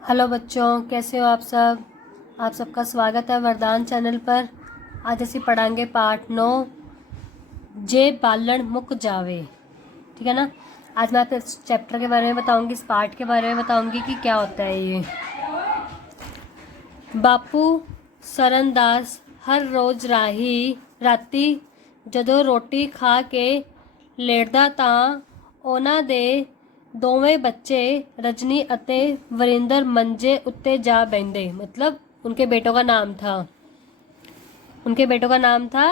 Hello बच्चों, कैसे हो आप सब। आप सबका स्वागत है वरदान चैनल पर। आज ਅਸੀਂ पढ़ांगे पाठ 9 जे बालन मुक जावे। ठीक है ना। आज मैं आपको इस चैप्टर के बारे में बताऊंगी, इस पाठ के बारे में बताऊंगी कि क्या होता है ये। बापू सरनदास हर रोज़ ਰਾਤੀ ਜਦੋਂ ਰੋਟੀ ਖਾ ਕੇ ਲੇਟਦਾ ਤਾਂ ਉਹਨਾਂ ਦੇ ਦੋਵੇਂ ਬੱਚੇ रजनी ਅਤੇ वरिंदर मंजे उत्ते जा बहते। मतलब उनके बेटों का नाम था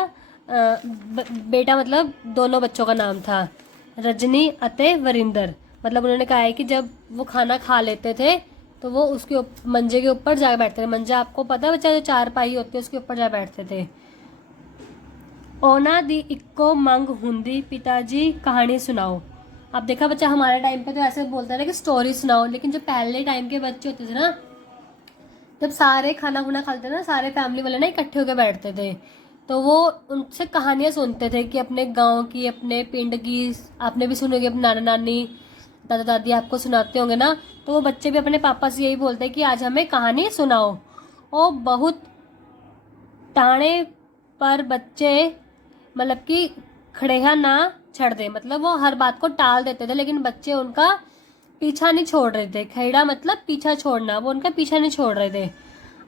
बेटा मतलब दोनों बच्चों का नाम था रजनी अते वरिंदर। मतलब उन्होंने कहा है कि जब वो खाना खा लेते थे तो वो उसके मंजे के ऊपर जा बैठते थे। मंजा आपको पता है बच्चा, जो चार पाई होती है उसके ऊपर जा बैठते थे। ओना दी इक्को मंग हुंदी, पिताजी कहानी सुनाओ। अब देखा बच्चा, हमारे टाइम पे तो ऐसे बोलते हैं ना कि स्टोरी सुनाओ, लेकिन जो पहले टाइम के बच्चे होते थे ना, जब सारे खाना खुना खाते थे ना, सारे फैमिली वाले ना इकट्ठे होकर बैठते थे, तो वो उनसे कहानियाँ सुनते थे कि अपने गांव की, अपने पिंड की। आपने भी सुनी होगी, अपने नाना नानी दादा दादी आपको सुनाते होंगे ना। तो वो बच्चे भी अपने पापा से यही बोलते हैं कि आज हमें कहानी सुनाओ। और बहुत टाणे पर बच्चे मतलब कि खड़ेहा ना छड़ दे, मतलब वो हर बात को टाल देते थे, लेकिन बच्चे उनका पीछा नहीं छोड़ रहे थे। खैड़ा मतलब पीछा छोड़ना, वो उनका पीछा नहीं छोड़ रहे थे।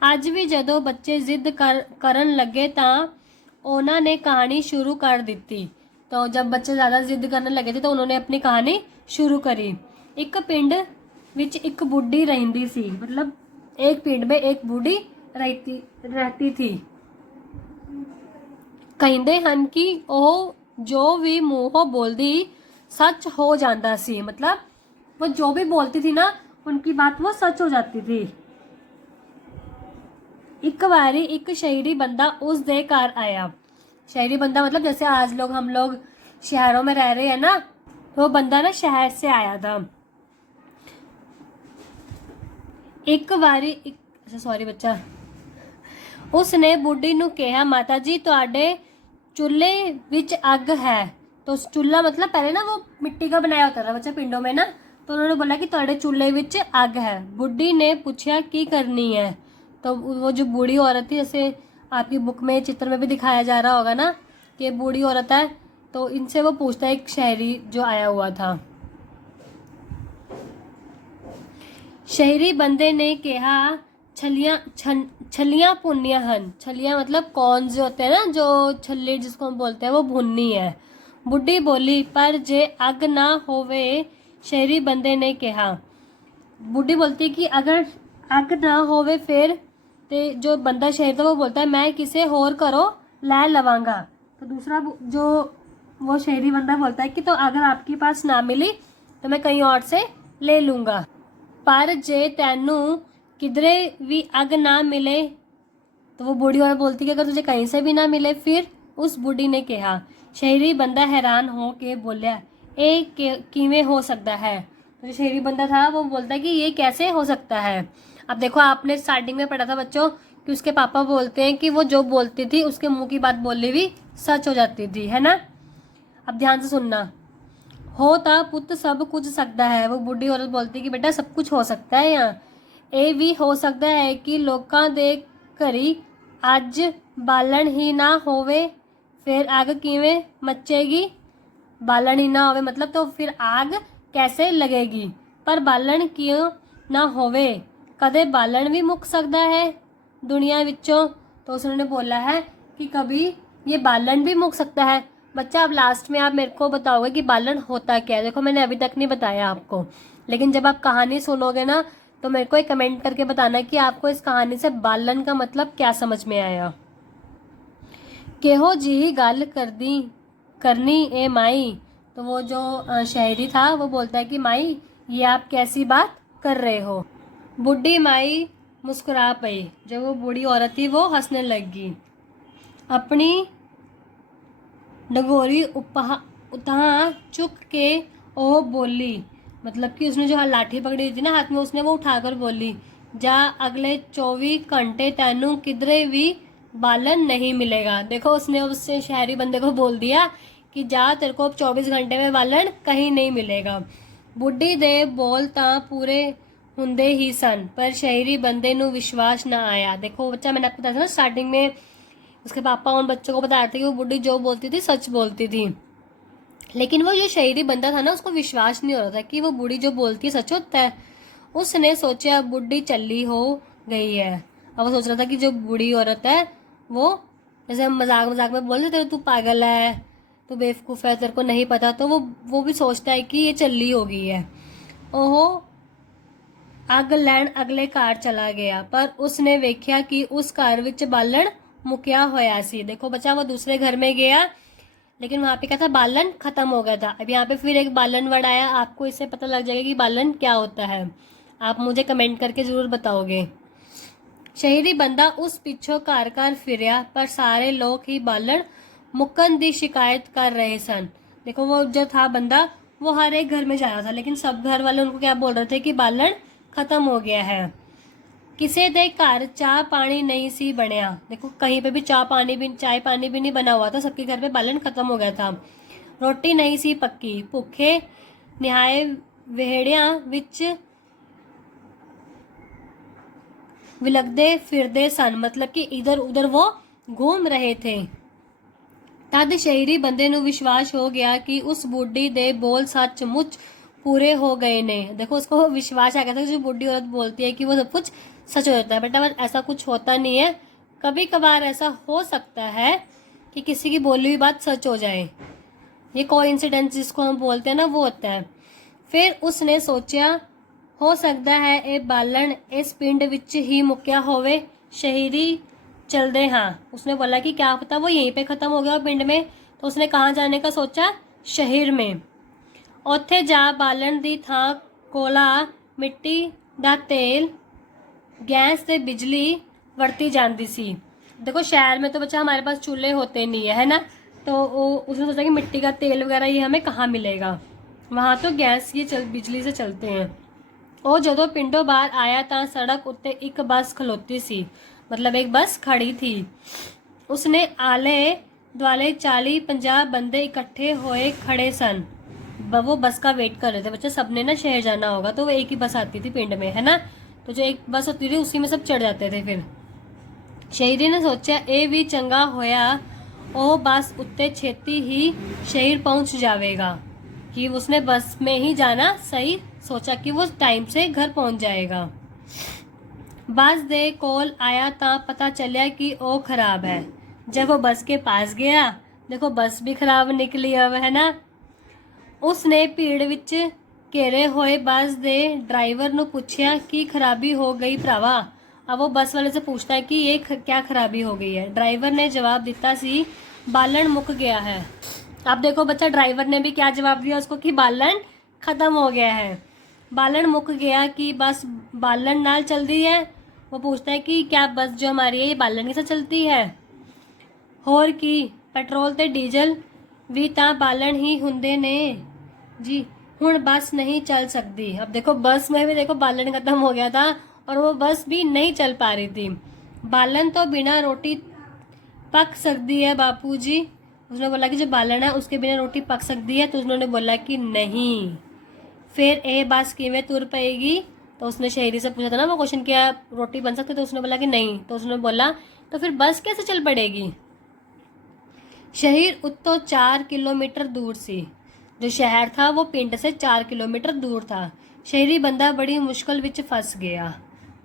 आज भी जदों बच्चे जिद करन लगे तां ਉਹਨਾਂ ने कहानी शुरू कर दी। तो जब बच्चे ज़्यादा जिद करने लगे थे तो उन्होंने अपनी कहानी शुरू करी। एक पिंड विच एक बूढ़ी रहिंदी सी। मतलब एक पिंड में एक बूढ़ी रहती थी। ਕਹਿੰਦੇ ਹਨ कि ਉਹ जो भी मूँहों बोलती सच हो जाता सी। मतलब वो जो भी बोलती थी ना, उनकी बात वो सच हो जाती थी। एक बारी एक शहरी बंदा उस दे घर आया। शहरी बंदा मतलब जैसे आज हम लोग शहरों में रह रहे हैं ना, तो वो बंदा ना शहर से आया था। एक बारी सॉरी बच्चा, उसने बुढ़ी नू कहा, माता जी तुहाडे चूल्हे विच अग है। तो चूल्हा मतलब पहले ना वो मिट्टी का बनाया होता था बच्चा पिंडों में ना, तो उन्होंने बोला कि तुहाडे चूल्हे विच अग है। बुढ़ी ने पूछा की करनी है। तो वो जो बूढ़ी औरत थी, जैसे आपकी बुक में चित्र में भी दिखाया जा रहा होगा ना कि बूढ़ी औरत है, तो इनसे वो पूछता है, एक शहरी जो आया हुआ था। शहरी बंदे ने कहा, छलियां भुनियां हन। छलियां मतलब कौन से होते हैं ना, जो छल्ली जिसको हम बोलते हैं, वो भुननी है। बुढ़ी बोली, पर जे अग ना होवे। शहरी बंदे ने कहा, बुढ़ी बोलती कि अगर अग ना होवे फिर। ते जो बंदा शहर था वो बोलता है, मैं किसे होर करो लै लवांगा। तो दूसरा जो वो शहरी बंदा बोलता है कि तो अगर आपके पास ना मिली तो मैं कहीं और से ले लूँगा। पर जे तैनू किधरे भी अग ना मिले। तो वो बूढ़ी औरत बोलती कि अगर तुझे कहीं से भी ना मिले फिर। उस बूढ़ी ने कहा। शहरी बंदा हैरान हो के बोलिया, ए किवें हो सकता है। तो जो शहरी बंदा था वो बोलता है कि ये कैसे हो सकता है। अब देखो, आपने स्टार्टिंग में पढ़ा था बच्चों कि उसके पापा बोलते हैं कि वो जो बोलती थी उसके मुंह की बात बोली भी सच हो जाती थी, है ना। अब ध्यान से सुनना। होता पुत सब कुछ सकता है। वो बूढ़ी औरत बोलती है कि बेटा सब कुछ हो सकता है यहाँ। ये भी हो सकता है कि लोकां दे घरी अज बालन ही ना होवे फिर आग किवें मचेगी। बालन ही ना होवे मतलब तो फिर आग कैसे लगेगी। पर बालन क्यों ना होवे, कदे बालन भी मुक सकता है दुनिया विचों। तो उसने बोला है कि कभी ये बालन भी मुक सकता है। बच्चा अब लास्ट में आप मेरे को बताओगे कि बालन होता क्या है। देखो मैंने अभी तक नहीं बताया आपको, लेकिन जब आप कहानी सुनोगे ना तो मेरे को एक कमेंट करके बताना कि आपको इस कहानी से बालन का मतलब क्या समझ में आया। केहो जी गल करनी ए माई। तो वो जो शहरी था वो बोलता है कि माई ये आप कैसी बात कर रहे हो। बुढ़ी माई मुस्कुरा पई। जब वो बूढ़ी औरत थी वो हंसने लगी। अपनी डगोरी उतहा चुक के ओ बोली। मतलब कि उसने जो लाठी पकड़ी हुई थी ना हाथ में, उसने वो उठाकर बोली, जा अगले 24 घंटे तैनू किधरे भी बालन नहीं मिलेगा। देखो उसने उससे शहरी बंदे को बोल दिया कि जा तेरे को 24 घंटे में बालन कहीं नहीं मिलेगा। बुढ़ी दे बोल ता पूरे ਹੁੰਦੇ ਹੀ ਸਨ, पर शहरी बंदे ਨੂੰ विश्वास ना आया। देखो बच्चा, मैंने आपको बताया था ना स्टार्टिंग में, उसके पापा उन बच्चों को बता रहे थे कि वो बुढ़ी जो बोलती थी सच बोलती थी, लेकिन वो जो शहरी बंदा था ना, उसको विश्वास नहीं हो रहा था कि वो बूढ़ी जो बोलती है सच होता है। उसने सोचा बुढ़ी चली हो गई है। अब वो सोच रहा था कि जो बूढ़ी औरत है वो, जैसे हम मजाक मजाक में बोल देते हैं तू पागल है, तू बेवकूफ़ है, तेरे को नहीं पता, तो वो भी सोचता है कि ये चली हो गई है। ओहो ਅੱਗ ਲੈਣ ਅਗਲੇ ਘਰ चला गया, पर उसने वेख्या कि उस घर विच बालन मुक्या होया सी। देखो बच्चा, वो दूसरे घर में गया, लेकिन वहाँ पे क्या था, बालन खत्म हो गया था। अब यहाँ पे फिर एक बालन वर्ड आया, आपको इससे पता लग जाएगा कि बालन क्या होता है। आप मुझे कमेंट करके ज़रूर बताओगे। शहरी बंदा उस पिछों घर घर फिरया, पर सारे लोग ही बालन मुक्कन दी शिकायत कर रहे सन। देखो वो जो था बंदा, वो हर एक घर में जा रहा था, लेकिन सब घर वाले उनको क्या बोल रहे थे कि बालन खत्म हो गया है। किसी दे घर चाह पानी नहीं सी बनया। देखो कहीं पे भी चाय पानी भी नहीं बना हुआ था, सबके घर पे बालन खत्म हो गया था। रोटी नहीं सी पक्की, भुखे निहाए वेहड़िया विच विलगदे फिरदे सन, मतलब कि इधर उधर वो घूम रहे थे। तद शहरी बंदे नू विश्वास हो गया कि उस बुढ़ी दे बोल सचमुच पूरे हो गए ने। देखो उसको विश्वास आ गया था, जो बुढ़ी औरत बोलती है कि वो सब कुछ सच हो जाता है। बेटा ऐसा कुछ होता नहीं है, कभी कभार ऐसा हो सकता है कि किसी की बोली हुई बात सच हो जाए। ये कोइंसिडेंस जिसको हम बोलते हैं ना, वो होता है। फिर उसने सोचा हो सकता है ये बालन इस पिंड विच ही मुक्या होवे, शहरी चलदे हाँ। उसने बोला कि क्या पता वो यहीं पे ख़त्म हो गया पिंड में, तो उसने कहाँ जाने का सोचा, शहर में। ਉੱਥੇ ਜਾ ਬਾਲਣ ਦੀ ਥਾਂ ਕੋਲਾ, ਮਿੱਟੀ ਦਾ तेल, गैस से बिजली वरती जाती सी। देखो शहर में तो बच्चा हमारे पास चूल्हे होते नहीं है ना, तो उसने सोचा कि मिट्टी का तेल वगैरह ये हमें कहाँ मिलेगा, वहाँ तो गैस ये बिजली से चलते हैं। ਉਹ ਜਦੋਂ ਪਿੰਡੋਂ ਬਾਹਰ ਆਇਆ ਤਾਂ ਸੜਕ ਉੱਤੇ ਇੱਕ ਬੱਸ ਖਲੋਤੀ ਸੀ, मतलब एक बस खड़ी थी। उसने आले दुआले 40-50 बंदे इकट्ठे होए खड़े सन। वो बस का वेट कर रहे थे बच्चे, सबने ना शहर जाना होगा, तो वो एक ही बस आती थी पिंड में, है ना, तो जो एक बस होती थी उसी में सब चढ़ जाते थे। फिर शहरी ने सोचा ये भी चंगा होया, ਉਹ बस उत्ते छेती ही शहर पहुंच जाएगा, कि उसने बस में ही जाना सही सोचा कि वो टाइम से घर पहुंच जाएगा। बस दे कोल आया तो पता चलिया कि वो खराब है। जब वो बस के पास गया, देखो बस भी खराब निकली अब, है ना। उसने भीड़ विच घेरे होए बस दे ड्राइवर ਨੂੰ पूछया कि खराबी हो गई भरावा। अब वो बस वाले से पूछता है कि ये क्या खराबी हो गई है। ड्राइवर ने जवाब दिता सी बालन मुक गया है। अब देखो बच्चा, ड्राइवर ने भी क्या जवाब दिया उसको कि बालन खत्म हो गया है। बालन मुक गया कि बस बालन नाल चलती है। वो पूछता है कि क्या बस जो हमारी है ये बालन के साथ चलती है। होर की पेट्रोल ते डीजल भी तां बालन ही हुंदे ने जी, हुण बस नहीं चल सकती। अब देखो बस में भी देखो बालन खत्म हो गया था और वो बस भी नहीं चल पा रही थी। बालन तो बिना रोटी पक सकती है बापू जी। उसने बोला कि जो बालन है उसके बिना रोटी पक सकती है, तो उन्होंने बोला कि नहीं। फिर ए बस किवें तुर पाएगी, तो उसने शहरी से पूछा था ना वो क्वेश्चन, क्या रोटी बन सकती, तो उसने बोला कि नहीं। तो उसने बोला तो फिर बस कैसे चल पड़ेगी। शहर उत्तों 4 किलोमीटर दूर सी। जो शहर था वो पिंड से 4 किलोमीटर दूर था। शहरी बंदा बड़ी मुश्किल विच फस गया,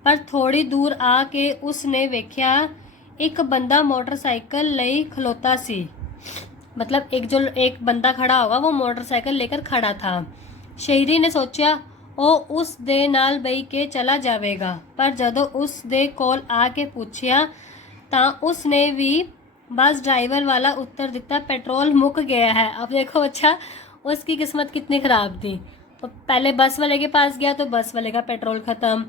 पर थोड़ी दूर आके उसने वेख्या एक बंदा मोटरसाइकिल लई खलोता सी। मतलब एक बंदा खड़ा होगा, वो मोटरसाइकिल लेकर खड़ा था। शहरी ने सोचा वो उस दे नाल बई के चला जाएगा, पर जदों उस दे कोल आके पूछया तां उसने भी बस ड्राइवर वाला उत्तर दिता पेट्रोल मुक गया है। अब देखो अच्छा, उसकी किस्मत कितनी ख़राब थी। तो पहले बस वाले के पास गया तो बस वाले का पेट्रोल ख़त्म,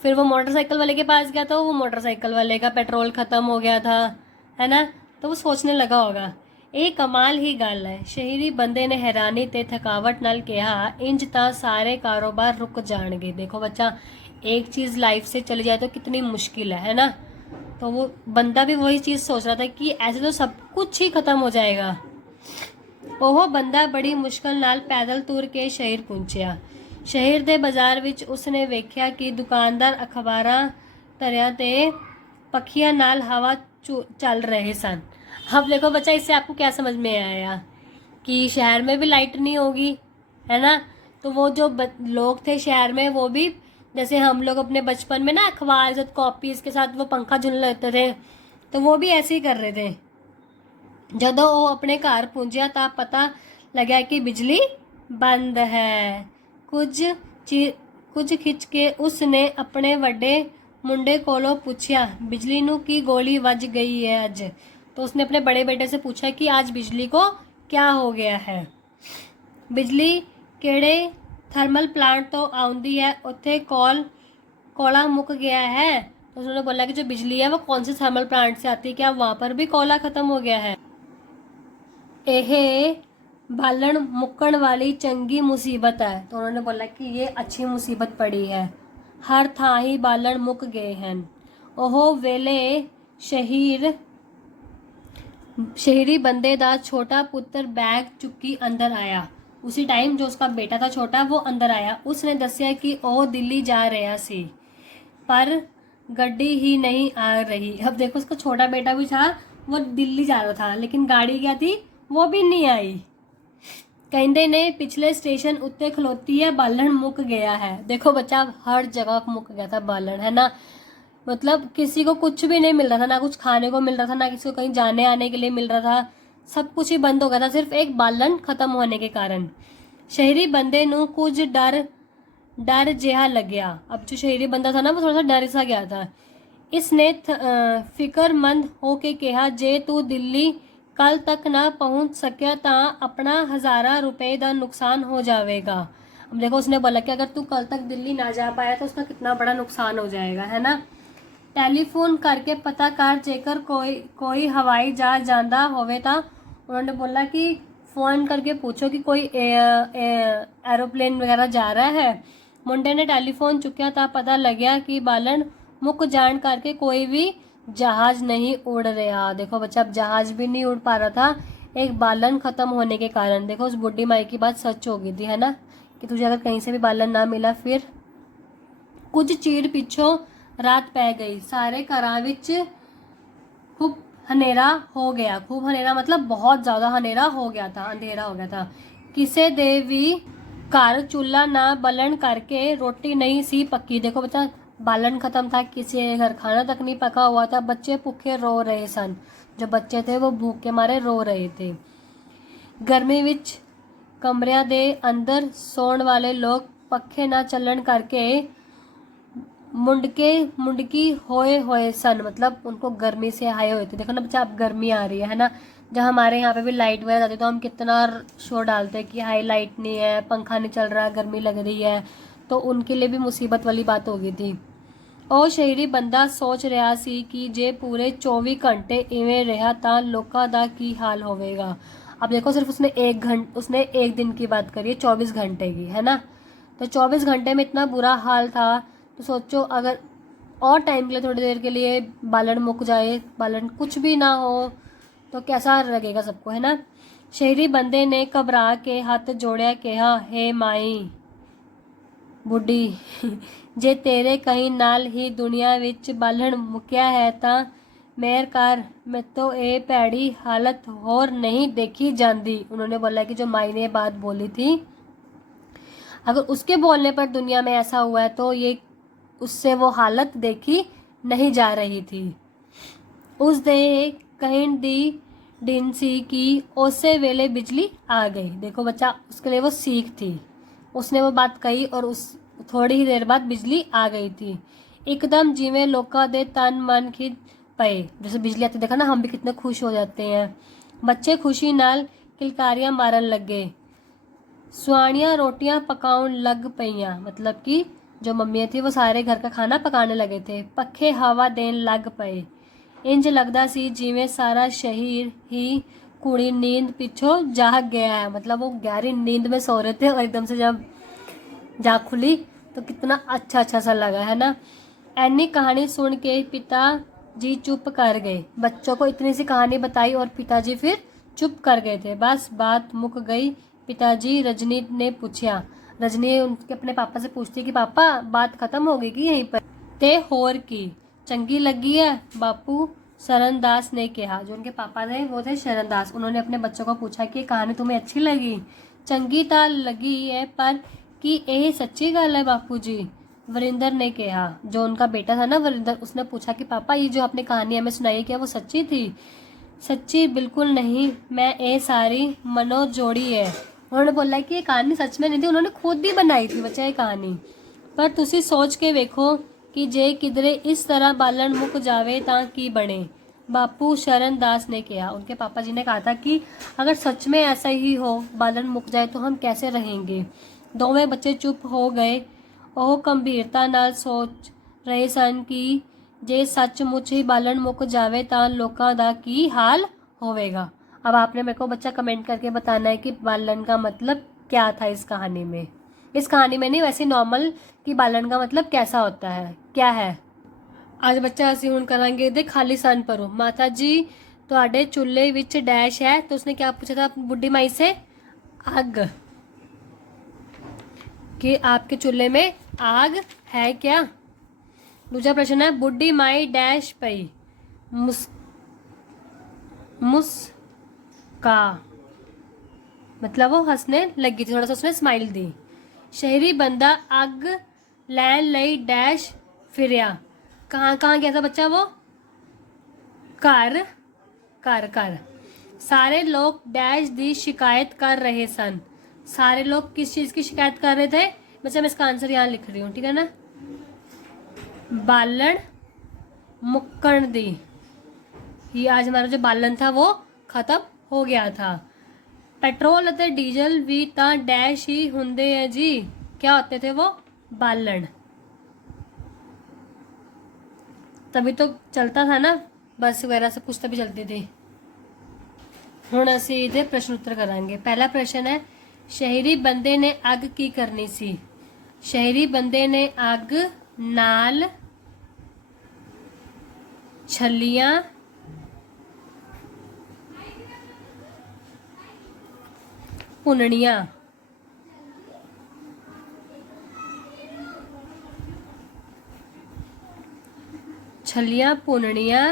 फिर वो मोटरसाइकिल वाले के पास गया तो वो मोटरसाइकिल वाले का पेट्रोल ख़त्म हो गया था, है ना। तो वो सोचने लगा होगा ਇਹ कमाल ही गल है। शहरी बंदे ने हैरानी ते थकावट नाल कहा इंज तां सारे कारोबार रुक जाएंगे। देखो बच्चा, एक चीज़ लाइफ से चली जाए तो कितनी मुश्किल है ना। तो वो बंदा भी वही चीज़ सोच रहा था कि ऐसे तो सब कुछ ही ख़त्म हो जाएगा। ਉਹ ਬੰਦਾ बड़ी मुश्किल नाल पैदल तुर के शहर पहुंचया। ਸ਼ਹਿਰ ਦੇ ਬਾਜ਼ਾਰ ਵਿੱਚ ਉਸਨੇ ਵੇਖਿਆ ਕਿ ਦੁਕਾਨਦਾਰ ਅਖਬਾਰਾਂ ਧਰਿਆਂ ਤੇ पखियां नाल हवा चल रहे सन। अब देखो बच्चा, इससे आपको क्या समझ में आया कि शहर में भी लाइट नहीं होगी, है ना। तो वो जो लोग थे शहर में, वो भी जैसे हम लोग अपने बचपन में ना अखबार के साथ कॉपीज के साथ वो पंखा झुल लेते थे, तो वो भी ऐसे ही कर रहे थे। जदों वो अपने घर पहुंचा तो पता लगा कि बिजली बंद है। कुछ खिंच के उसने अपने वड्डे मुंडे कोलों पूछा, बिजली नू की गोली वज गई है अज। तो उसने अपने बड़े बेटे से पूछा कि आज बिजली को क्या हो गया है। बिजली केड़े थर्मल प्लांट तो आउंदी है, उत्थे कोला मुक गया है। तो उन्होंने बोला कि जो बिजली है वो कौन से थर्मल प्लांट से आती है, क्या वहाँ पर भी कोला ख़त्म हो गया है। यह बालन मुक्कण वाली चंगी मुसीबत है। तो उन्होंने बोला कि ये अच्छी मुसीबत पड़ी है, हर थां ही बालन मुक गए हैं। ओह वेले शहरी बंदे दा छोटा पुत्र बैग चुक्की अंदर आया। उसी टाइम जो उसका बेटा था छोटा, वो अंदर आया। उसने दस्या कि वह दिल्ली जा रहा सी, पर गड्डी ही नहीं आ रही। अब देखो, उसका छोटा बेटा भी था, वो दिल्ली जा रहा था, लेकिन गाड़ी क्या थी वो भी नहीं आई। कहते ने पिछले स्टेशन उत्ते खलोती है, बालन मुक गया है। देखो बच्चा, हर जगह मुक गया था बालन, है ना। मतलब किसी को कुछ भी नहीं मिल रहा था, ना कुछ खाने को मिल रहा था, ना किसी को कहीं जाने आने के लिए मिल रहा था। सब कुछ ही बंद हो गया था, सिर्फ एक बालन खत्म होने के कारण। शहरी बंदे नू कुछ डर जिहा लग्या। अब जो शहरी बंदा था ना, वो थोड़ा सा डर सा गया था। इसने फिक्रमंद होके कहा, जे तू दिल्ली कल तक ना पहुंच सकिया तो अपना 1000 रुपए का नुकसान हो जाएगा। अब देखो, उसने बोला कि अगर तू कल तक दिल्ली ना जा पाया तो उसका कितना बड़ा नुकसान हो जाएगा, है ना। टेलीफोन करके पता कर, जेकर कोई हवाई जहाज जाता होवे तो उन्होंने बोला कि फ़ोन करके पूछो कि कोई एरोप्लेन वगैरह जा रहा है। मुंडे ने टेलीफोन चुकिया तो पता लग्या कि बालन मुक जान करके कोई भी जहाज नहीं उड़ रहा। देखो बच्चा, अब जहाज भी नहीं उड़ पा रहा था, एक बालन खत्म होने के कारण। देखो, उस बुढ़ी माई की बात सच हो गई थी, है ना, कि तुझे अगर कहीं से भी बालन ना मिला फिर। कुछ चीर पिछों रात पै गई, सारे घरां विच खूब हनेरा हो गया। खूब हनेरा मतलब बहुत ज़्यादा हनेरा हो गया था, अंधेरा हो गया था। किसे दे भी घर चूल्हा ना बलन करके रोटी नहीं सी पक्की। देखो बच्चा, बालन खत्म था, किसी के घर खाना तक नहीं पका हुआ था, बच्चे भूखे रो रहे सन। जो बच्चे थे वो भूख के मारे रो रहे थे। गर्मी विच कमरियां दे अंदर सोण वाले लोग पखे ना चलन करके मुंडकी होए सन। मतलब उनको गर्मी से आए हुए थे। देखो ना बच्चा, अब गर्मी आ रही है ना। जब हमारे यहाँ पे भी लाइट वगैरह जाती है तो हम कितना शोर डालते हैं कि हाई लाइट नहीं है, पंखा नहीं चल रहा, गर्मी लग रही है। तो उनके लिए भी मुसीबत वाली बात हो गई थी। और शहरी बंदा सोच रहा सी कि जे पूरे 24 घंटे इवें रहा तो लोगों का की हाल होवेगा। अब देखो, सिर्फ उसने एक दिन की बात करी है, 24 घंटे की, है ना। तो 24 घंटे में इतना बुरा हाल था, तो सोचो अगर और टाइम के लिए, थोड़ी देर के लिए बालन मुक जाए, बालन कुछ भी ना हो तो कैसा लगेगा सबको, है ना। शहरी बंदे ने घबरा के हाथ जोड़िया, कहा, हे माई बुढ़ी, जे तेरे कहीं नाल ही दुनिया विच बालन मुक्या है तां मेहर कर, मैं तो ये भैड़ी हालत होर नहीं देखी जाती। उन्होंने बोला कि जो माई ने बात बोली थी, अगर उसके बोलने पर दुनिया में ऐसा हुआ है तो ये उससे वो हालत देखी नहीं जा रही थी। उस दे कहीं दी दिन सी कि उसे वेले बिजली आ गई। देखो बच्चा, उसके लिए वो सीख थी। उसने वो बात कही और उस थोड़ी ही देर बाद बिजली आ गई थी। एकदम जिवें लोकां दे तन मन खिंच पए। जैसे बिजली आती देखा ना, हम भी कितने खुश हो जाते हैं। बच्चे खुशी नाल किलकारियां मारन लगे। सुआणियां रोटियां पकाउन लग पईयां। मतलब कि जो मम्मियाँ थी वो सारे घर का खाना पकाने लगे थे। पखे हवा देन लग पए। इंज लगदा सी जिवें सारा शहर ही कुड़ी नींद पिछों जाग गया है। मतलब वो गहरी नींद में सो रहे थे और एकदम से जब जाग खुली तो कितना अच्छा सा लगा, है ना। ऐनी कहानी सुन के पिताजी चुप कर गए। बच्चों को इतनी सी कहानी बताई और पिताजी फिर चुप कर गए थे। बस बात मुक गई। पिताजी रजनी ने पूछा, रजनी उनके अपने पापा से पूछती है कि पापा बात खत्म हो गई कि यहीं पर। ते होर की चंगी लगी है बापू, शरणदास ने कहा। जो उनके पापा थे वो थे शरणदास। उन्होंने अपने बच्चों को पूछा कि कहानी तुम्हें अच्छी लगी? चंगी तो लगी है पर कि यह सच्ची गल है बापू जी, वरिंदर ने कहा। जो उनका बेटा था ना वरिंदर, उसने पूछा कि पापा ये जो आपने कहानी हमें सुनाई क्या वो सच्ची थी? सच्ची बिल्कुल नहीं, मैं ये सारी मनो जोड़ी है। उन्होंने बोला कि ये कहानी सच में नहीं थी, उन्होंने खुद ही बनाई थी बच्चा ये कहानी। पर तुसी सोच के वेखो कि जे किधरे इस तरह बालन मुक जावे तां की बने, बापू शरणदास ने कहा। उनके पापा जी ने कहा था कि अगर सच में ऐसा ही हो, बालन मुक जाए तो हम कैसे रहेंगे। दोवें बच्चे चुप हो गए। ਉਹ ਗੰਭੀਰਤਾ ਨਾਲ ਸੋਚ ਰਹੇ ਸਨ ਕਿ ਜੇ सचमुच ही बालन मुक जावे तो लोगों का की हाल होवेगा। अब आपने मेरे को बच्चा कमेंट करके बताना है कि बालन का मतलब क्या था इस कहानी में। इस कहानी में नहीं, वैसे नॉर्मल कि बालन का मतलब कैसा होता है, क्या है। आज बच्चा ਅਸੀਂ ਹੁਣ ਕਰਾਂਗੇ ਇਹਦੇ खालिस्तान परो। माता जी ਤੁਹਾਡੇ चूल्हे विच डैश है, तो उसने क्या पूछा था बुढ़ी माई से? आग। कि आपके चूल्हे में आग है क्या? दूसरा प्रश्न है बुढ़ी माई डैश पई, मुस्का मतलब वो हंसने लगी थी, थोड़ा सा उसने स्माइल दी। शहरी बंदा अग लैन लई डैश फिरिया, कहाँ कहाँ गया था बच्चा वो? घर घर घर। सारे लोग डैश दी शिकायत कर रहे सन। सारे लोग किस चीज़ की शिकायत कर रहे थे बच्चा? मैं इसका आंसर यहाँ लिख रही हूँ, ठीक है ना। बालन मुक्कण दी, ये आज हमारा जो बालन था वो खत्म हो गया था। पेट्रोल और डीजल भी ता डैश ही हुंदे हैं जी, क्या होते थे वो? बालन। तभी तो चलता था ना, बस वगैरह सब कुछ तभी चलती थी। हुण असीं इहदे प्रश्न उत्तर करांगे। पहला प्रश्न है शहरी बंदे ने अग की करनी सी? शहरी बंदे ने अग नाल छलियां भुननियां। छलियां भुननियां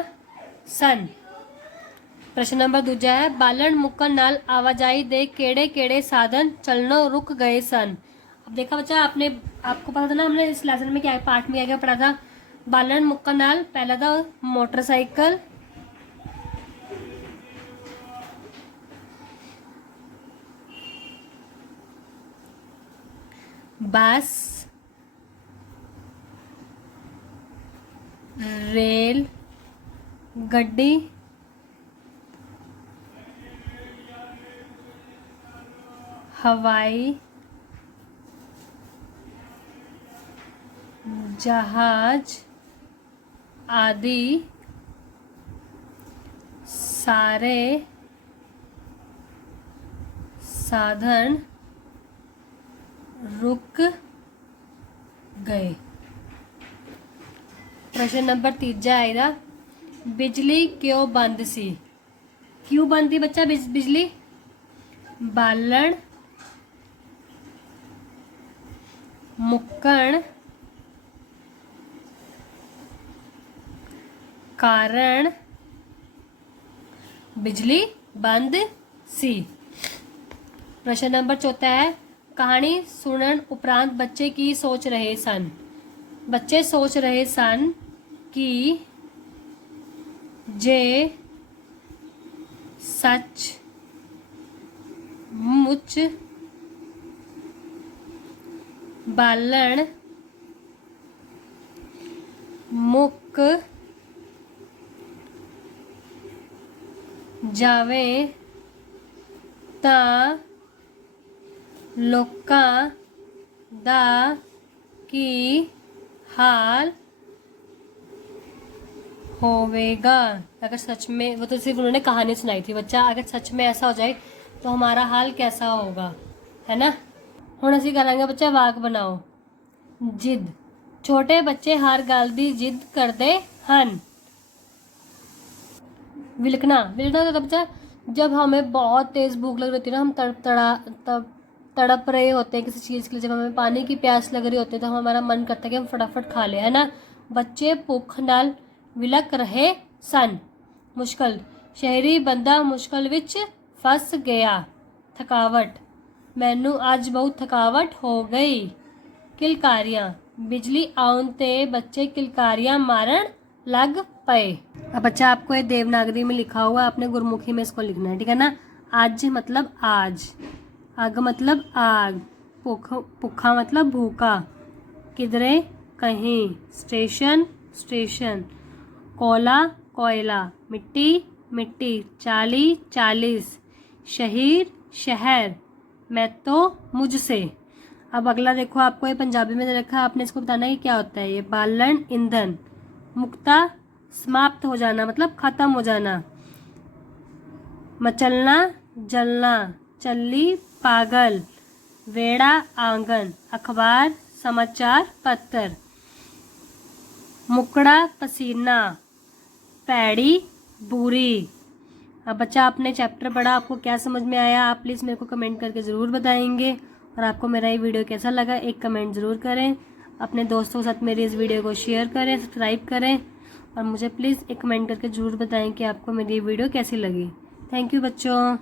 सन। प्रश्न नंबर दूजा है बालन मुक्कन नाल आवाजाई दे केड़े केड़े साधन चलनों रुक गए सन। अब देखा बच्चा, आपको पता था ना हमने इस लेसन में क्या पार्ट में क्या पढ़ा था? बालन मुक्कन नाल पहला था मोटरसाइकिल, बस, रेल गड्डी, हवाई जहाज आदि सारे साधन रुक गए। प्रश्न नंबर तीजा आएगा बिजली क्यों बंद सी? क्यों बंद थी बच्चा बिजली? बालन मुक्कण कारण बिजली बंद सी। प्रश्न नंबर चौथा है कहानी सुनन उपरांत बच्चे की सोच रहे सन? बच्चे सोच रहे सन कि जे सच मुच बालन मुक जावे ता लोकां दा की हाल होवेगा। अगर सच में, वो तो सिर्फ उन्होंने कहानी सुनाई थी बच्चा, अगर सच में ऐसा हो जाए तो हमारा हाल कैसा होगा, है ना। हुण असीं करांगे बच्चा वाक बनाओ। जिद, छोटे बच्चे हर गल दी जिद करते हन। विलकना, विलकना तो बच्चा जब हमें बहुत तेज भूख लग रही होती है ना, हम तड़तड़ा तब तड़प रहे होते हैं किसी चीज़ के लिए, जब हमें पानी की प्यास लग रही होती है तो हमारा मन करता है कि हम फटाफट खा लें, है ना। बच्चे भुख नाल विलक रहे सन। मुश्किल, शहरी बंदा मुश्किल विच फस गया। थकावट, मैनू अज बहुत थकावट हो गई। किलकारियां, बिजली आउन ते बच्चे किलकारियां मारन लग पे। अब बच्चा आपको ये देवनागरी में लिखा हुआ, आपने गुरमुखी में इसको लिखना है, ठीक है ना। आज मतलब आज, अग मतलब आग, भूखा मतलब भूखा, किधरे कहीं, स्टेशन स्टेशन, कोला कोयला, मिट्टी मिट्टी, चाली 40, शहीर शहर, मैं तो मुझसे। अब अगला देखो, आपको ये पंजाबी में दे रखा है, आपने इसको बताना है कि क्या होता है ये। बालन ईंधन, मुक्ता समाप्त हो जाना मतलब खत्म हो जाना, मचलना जलना, चल्ली पागल, वेड़ा आंगन, अखबार समाचार पत्र, मुकड़ा पसीना, पैड़ी बुरी। अब बच्चा आपने चैप्टर पढ़ा, आपको क्या समझ में आया, आप प्लीज़ मेरे को कमेंट करके ज़रूर बताएंगे। और आपको मेरा ये वीडियो कैसा लगा एक कमेंट ज़रूर करें। अपने दोस्तों के साथ मेरी इस वीडियो को शेयर करें, सब्सक्राइब करें, और मुझे प्लीज़ एक कमेंट करके ज़रूर बताएं कि आपको मेरी वीडियो कैसी लगी। थैंक यू बच्चों।